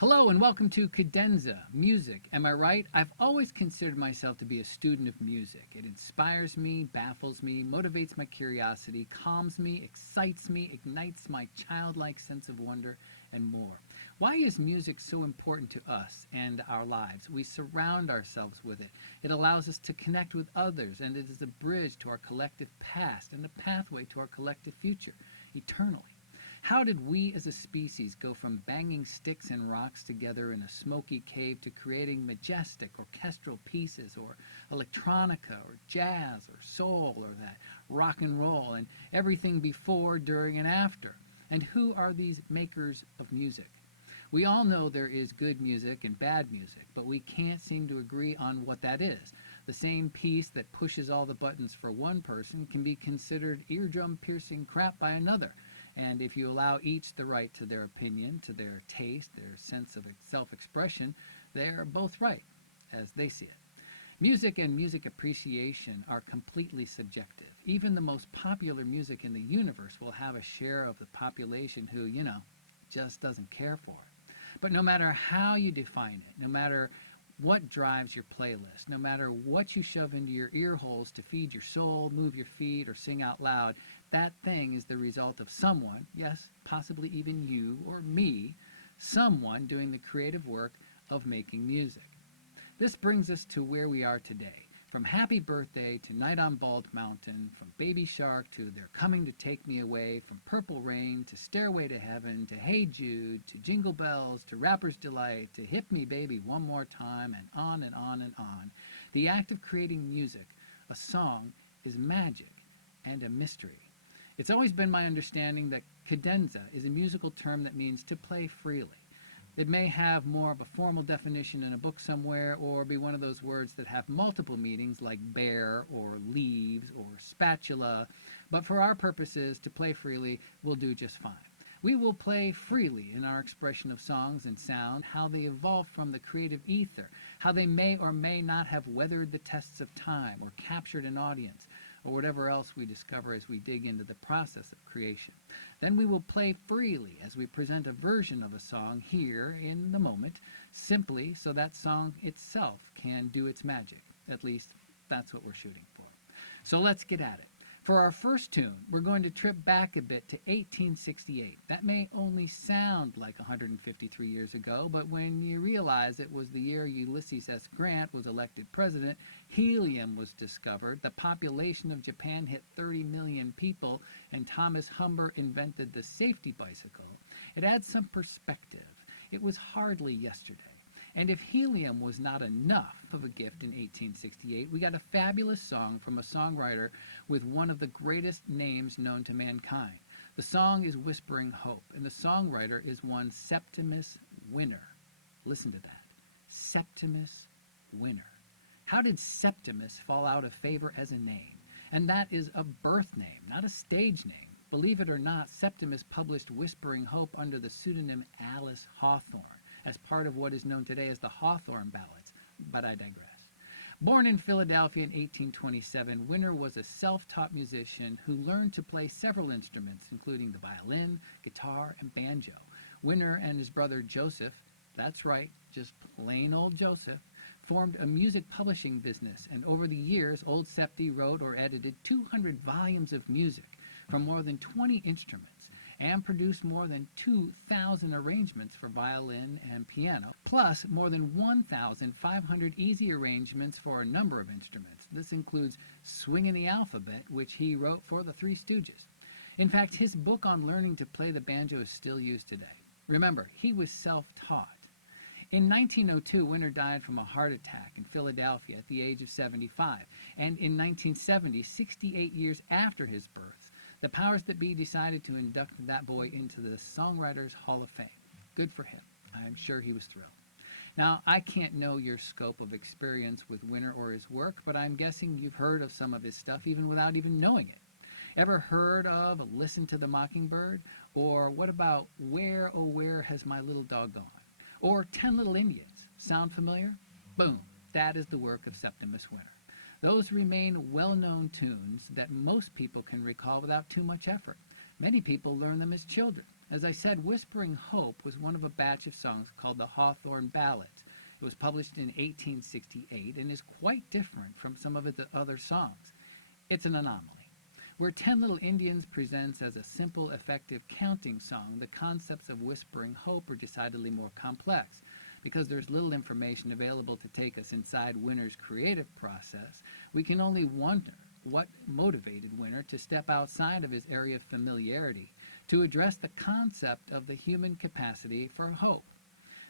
Hello and welcome to Cadenza, music. Am I right? I've always considered myself to be a student of music. It inspires me, baffles me, motivates my curiosity, calms me, excites me, ignites my childlike sense of wonder, and more. Why is music so important to us and our lives? We surround ourselves with it. It allows us to connect with others, and it is a bridge to our collective past and a pathway to our collective future, eternally. How did we as a species go from banging sticks and rocks together in a smoky cave to creating majestic orchestral pieces or electronica or jazz or soul or that rock and roll and everything before, during, and after? And who are these makers of music? We all know there is good music and bad music, but we can't seem to agree on what that is. The same piece that pushes all the buttons for one person can be considered eardrum piercing crap by another. And if you allow each the right to their opinion, to their taste, their sense of self expression, they are both right, as they see it. Music and music appreciation are completely subjective. Even the most popular music in the universe will have a share of the population who, just doesn't care for it. But no matter how you define it, no matter what drives your playlist, no matter what you shove into your ear holes to feed your soul, move your feet, or sing out loud, that thing is the result of someone, yes, possibly even you or me, someone doing the creative work of making music. This brings us to where we are today. From Happy Birthday to Night on Bald Mountain, from Baby Shark to They're Coming to Take Me Away, from Purple Rain to Stairway to Heaven to Hey Jude to Jingle Bells to Rapper's Delight to Hit Me Baby One More Time and on and on and on. The act of creating music, a song, is magic and a mystery. It's always been my understanding that cadenza is a musical term that means to play freely. It may have more of a formal definition in a book somewhere, or be one of those words that have multiple meanings like bear or leaves or spatula, but for our purposes, to play freely will do just fine. We will play freely in our expression of songs and sound, how they evolve from the creative ether, how they may or may not have weathered the tests of time or captured an audience, or whatever else we discover as we dig into the process of creation. Then we will play freely as we present a version of a song here in the moment, simply so that song itself can do its magic. At least, that's what we're shooting for. So let's get at it. For our first tune, we're going to trip back a bit to 1868. That may only sound like 153 years ago, but when you realize it was the year Ulysses S. Grant was elected president, helium was discovered, the population of Japan hit 30 million people, and Thomas Humber invented the safety bicycle, it adds some perspective. It was hardly yesterday. And if helium was not enough of a gift in 1868, we got a fabulous song from a songwriter with one of the greatest names known to mankind. The song is Whispering Hope, and the songwriter is one Septimus Winner. Listen to that. Septimus Winner. How did Septimus fall out of favor as a name? And that is a birth name, not a stage name. Believe it or not, Septimus published Whispering Hope under the pseudonym Alice Hawthorne, as part of what is known today as the Hawthorne Ballads, but I digress. Born in Philadelphia in 1827, Winner was a self-taught musician who learned to play several instruments, including the violin, guitar, and banjo. Winner and his brother Joseph, that's right, just plain old Joseph, formed a music publishing business, and over the years, Old Septi wrote or edited 200 volumes of music from more than 20 instruments, and produced more than 2,000 arrangements for violin and piano, plus more than 1,500 easy arrangements for a number of instruments. This includes Swingin' the Alphabet, which he wrote for the Three Stooges. In fact, his book on learning to play the banjo is still used today. Remember, he was self-taught. In 1902, Winner died from a heart attack in Philadelphia at the age of 75, and in 1970, 68 years after his birth, the powers that be decided to induct that boy into the Songwriters Hall of Fame. Good for him. I'm sure he was thrilled. Now, I can't know your scope of experience with Winner or his work, but I'm guessing you've heard of some of his stuff even without even knowing it. Ever heard of Listen to the Mockingbird? Or what about Where, oh Where Has My Little Dog Gone? Or 10 Little Indians. Sound familiar? Boom. That is the work of Septimus Winner. Those remain well-known tunes that most people can recall without too much effort. Many people learn them as children. As I said, Whispering Hope was one of a batch of songs called the Hawthorne Ballads. It was published in 1868 and is quite different from some of its other songs. It's an anomaly. Where Ten Little Indians presents as a simple, effective counting song, the concepts of Whispering Hope are decidedly more complex. Because there's little information available to take us inside Winner's creative process, we can only wonder what motivated Winner to step outside of his area of familiarity to address the concept of the human capacity for hope.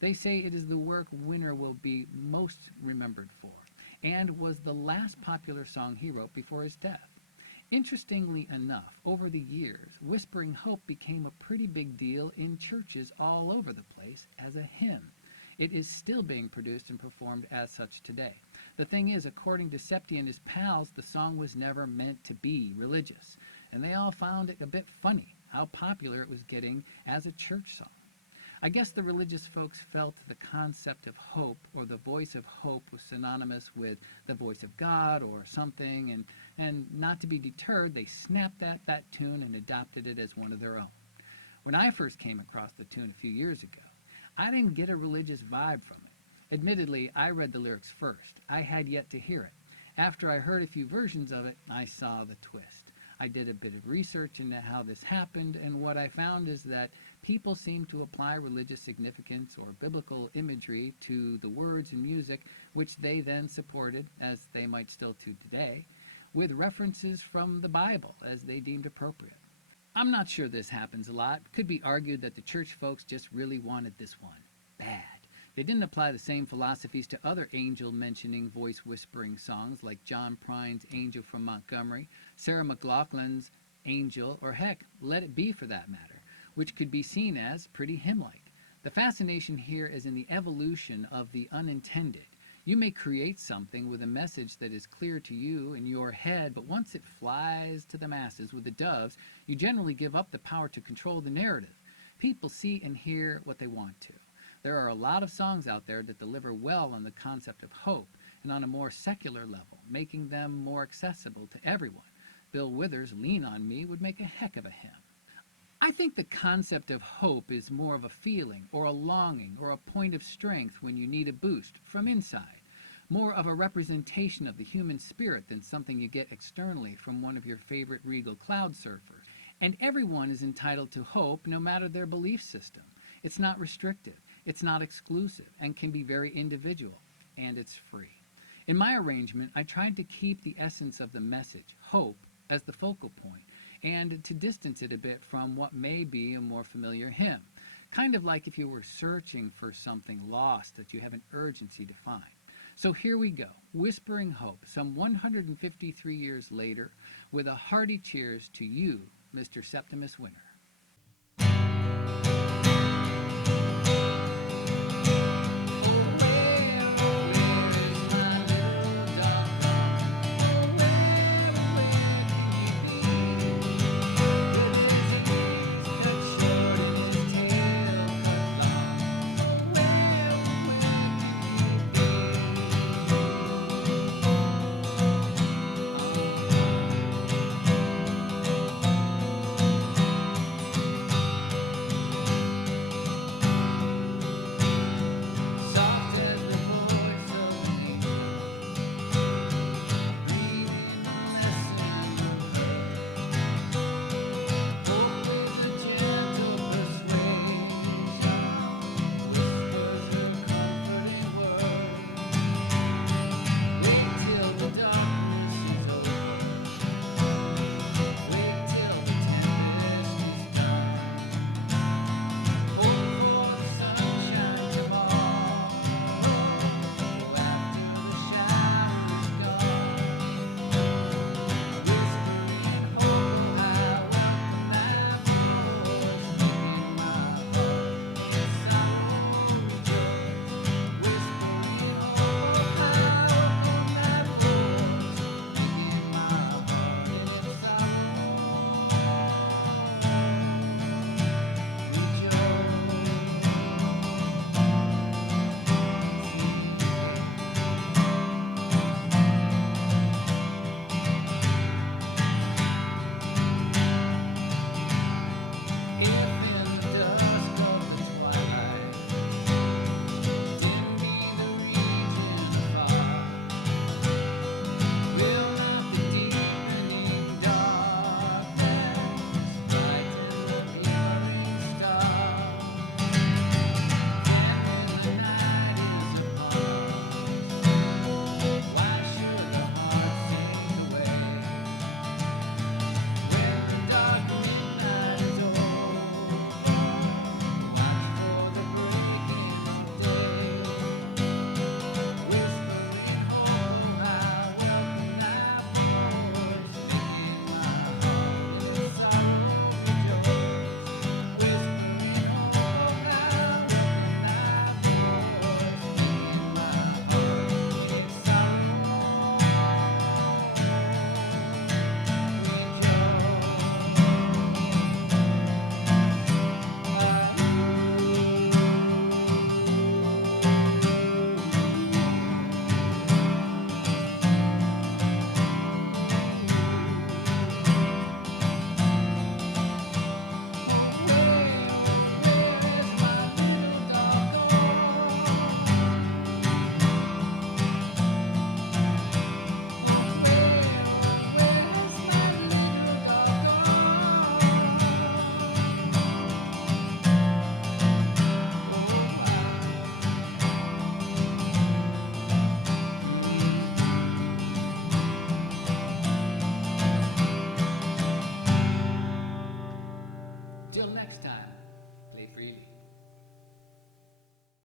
They say it is the work Winner will be most remembered for, and was the last popular song he wrote before his death. Interestingly enough, over the years, Whispering Hope became a pretty big deal in churches all over the place as a hymn. It is still being produced and performed as such today. The thing is, according to Septi and his pals, the song was never meant to be religious, and they all found it a bit funny how popular it was getting as a church song. I guess the religious folks felt the concept of hope or the voice of hope was synonymous with the voice of God or something, and not to be deterred, they snapped at that tune and adopted it as one of their own. When I first came across the tune a few years ago, I didn't get a religious vibe from it. Admittedly, I read the lyrics first. I had yet to hear it. After I heard a few versions of it, I saw the twist. I did a bit of research into how this happened, and what I found is that people seem to apply religious significance or biblical imagery to the words and music, which they then supported, as they might still do today, with references from the Bible as they deemed appropriate. I'm not sure this happens a lot. Could be argued that the church folks just really wanted this one bad. They didn't apply the same philosophies to other angel-mentioning, voice-whispering songs like John Prine's Angel from Montgomery, Sarah McLachlan's Angel, or heck, Let It Be for that matter, which could be seen as pretty hymn-like. The fascination here is in the evolution of the unintended. You may create something with a message that is clear to you in your head, but once it flies to the masses with the doves, you generally give up the power to control the narrative. People see and hear what they want to. There are a lot of songs out there that deliver well on the concept of hope and on a more secular level, making them more accessible to everyone. Bill Withers' Lean on Me would make a heck of a hymn. I think the concept of hope is more of a feeling or a longing or a point of strength when you need a boost from inside. More of a representation of the human spirit than something you get externally from one of your favorite regal cloud surfers. And everyone is entitled to hope no matter their belief system. It's not restrictive, it's not exclusive, and can be very individual, and it's free. In my arrangement, I tried to keep the essence of the message, hope, as the focal point, and to distance it a bit from what may be a more familiar hymn. Kind of like if you were searching for something lost that you have an urgency to find. So here we go, Whispering Hope, some 153 years later, with a hearty cheers to you, Mr. Septimus Winner.